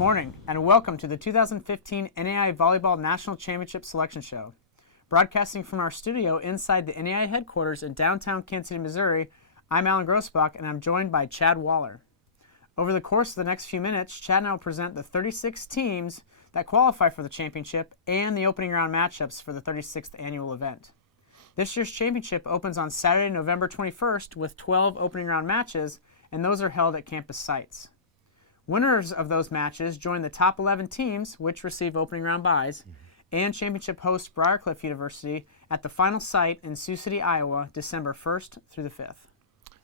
morning, and welcome to the 2015 NAIA Volleyball National Championship Selection Show. Broadcasting from our studio inside the NAIA headquarters in downtown Kansas City, Missouri, I'm Alan Grosbach, and I'm joined by Chad Waller. Over the course of the next few minutes, Chad and I will present the 36 teams that qualify for the championship and the opening round matchups for the 36th annual event. This year's championship opens on Saturday, November 21st with 12 opening round matches, and those are held at campus sites. Winners of those matches join the top 11 teams, which receive opening round byes, and championship host Briarcliff University at the final site in Sioux City, Iowa, December 1st through the 5th.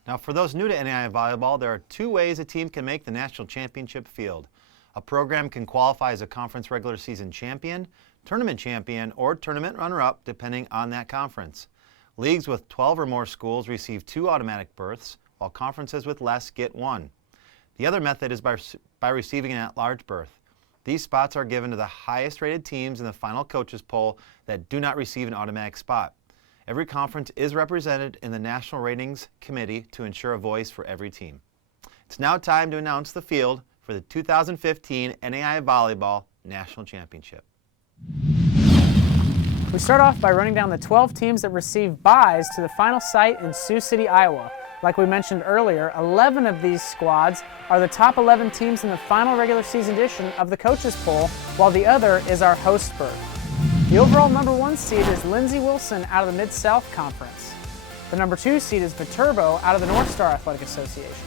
Now, for those new to NAIA Volleyball, there are two ways a team can make the national championship field. A program can qualify as a conference regular season champion, tournament champion, or tournament runner-up, depending on that conference. Leagues with 12 or more schools receive 2 automatic berths, while conferences with less get 1. The other method is by receiving an at-large berth. These spots are given to the highest-rated teams in the final coaches poll that do not receive an automatic spot. Every conference is represented in the National Ratings Committee to ensure a voice for every team. It's now time to announce the field for the 2015 NAIA Volleyball National Championship. We start off by running down the 12 teams that receive byes to the final site in Sioux City, Iowa. Like we mentioned earlier, 11 of these squads are the top 11 teams in the final regular season edition of the coaches poll, while the other is our host berth. The overall number 1 seed is Lindsey Wilson out of the Mid-South Conference. The number 2 seed is Viterbo out of the North Star Athletic Association.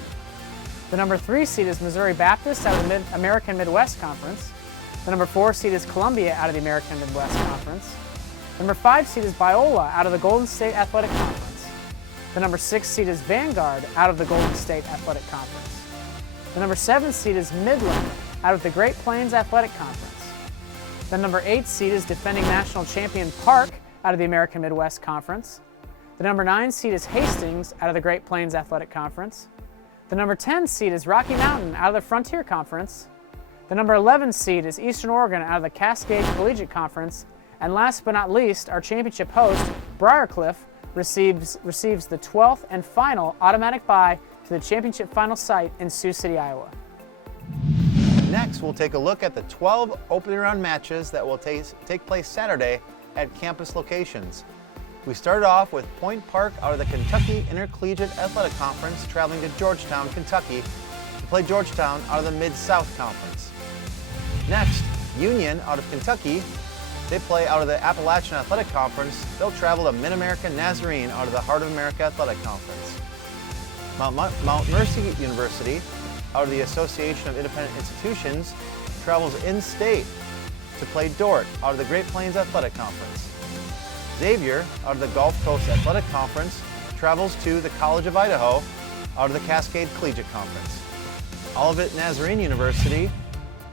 The number 3 seed is Missouri Baptist out of the American Midwest Conference. The number 4 seed is Columbia out of the American Midwest Conference. Number 5 seed is Biola out of the Golden State Athletic Conference. The number 6 seed is Vanguard out of the Golden State Athletic Conference. The number 7 seed is Midland out of the Great Plains Athletic Conference. The number 8 seed is defending national champion Park out of the American Midwest Conference. The number 9 seed is Hastings out of the Great Plains Athletic Conference. The number 10 seed is Rocky Mountain out of the Frontier Conference. The number 11 seed is Eastern Oregon out of the Cascade Collegiate Conference. And last but not least, our championship host, Briarcliff, receives the 12th and final automatic bye to the championship final site in Sioux City, Iowa. Next, we'll take a look at the 12 opening round matches that will take place Saturday at campus locations. We started off with Point Park out of the Kentucky Intercollegiate Athletic Conference traveling to Georgetown, Kentucky to play Georgetown out of the Mid-South Conference. Next, Union out of Kentucky. They play out of the Appalachian Athletic Conference. They'll travel to Mid-America Nazarene out of the Heart of America Athletic Conference. Mount Mercy University, out of the Association of Independent Institutions, travels in-state to play Dordt out of the Great Plains Athletic Conference. Xavier, out of the Gulf Coast Athletic Conference, travels to the College of Idaho out of the Cascade Collegiate Conference. Olivet Nazarene University,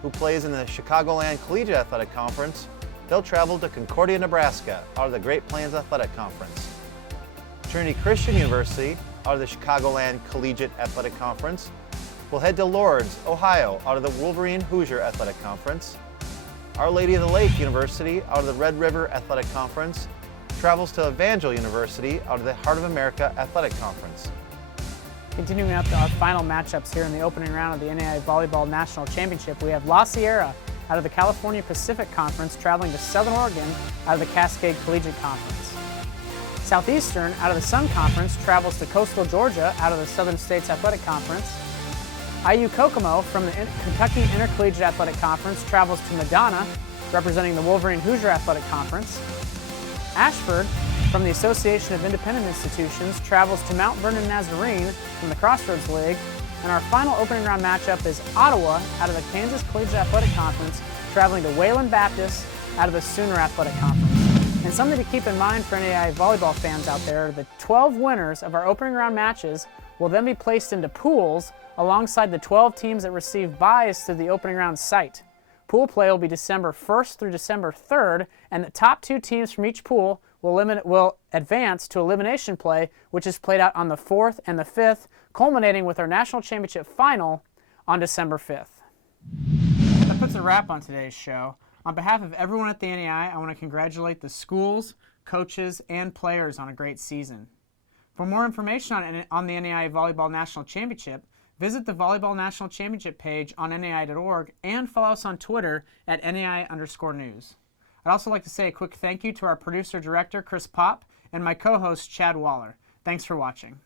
who plays in the Chicagoland Collegiate Athletic Conference, they'll travel to Concordia, Nebraska, out of the Great Plains Athletic Conference. Trinity Christian University, out of the Chicagoland Collegiate Athletic Conference, will head to Lourdes, Ohio, out of the Wolverine Hoosier Athletic Conference. Our Lady of the Lake University, out of the Red River Athletic Conference, travels to Evangel University, out of the Heart of America Athletic Conference. Continuing up to our final matchups here in the opening round of the NAIA Volleyball National Championship, we have La Sierra out of the California Pacific Conference traveling to Southern Oregon out of the Cascade Collegiate Conference. Southeastern out of the Sun Conference travels to Coastal Georgia out of the Southern States Athletic Conference. IU Kokomo from the Kentucky Intercollegiate Athletic Conference travels to Madonna, representing the Wolverine Hoosier Athletic Conference. Ashford from the Association of Independent Institutions travels to Mount Vernon Nazarene from the Crossroads League. And our final opening round matchup is Ottawa out of the Kansas Collegiate Athletic Conference traveling to Wayland Baptist out of the Sooner Athletic Conference. And something to keep in mind for NAIA volleyball fans out there, the 12 winners of our opening round matches will then be placed into pools alongside the 12 teams that receive byes to the opening round site. Pool play will be December 1st through December 3rd, and the top 2 teams from each pool will advance to elimination play, which is played out on the 4th and the 5th, culminating with our national championship final on December 5th. That puts a wrap on today's show. On behalf of everyone at the NAIA, I want to congratulate the schools, coaches, and players on a great season. For more information on the NAIA Volleyball National Championship, Visit the Volleyball National Championship page on NAIA.org and follow us on Twitter at NAI_news. I'd also like to say a quick thank you to our producer-director, Chris Popp, and my co-host, Chad Waller. Thanks for watching.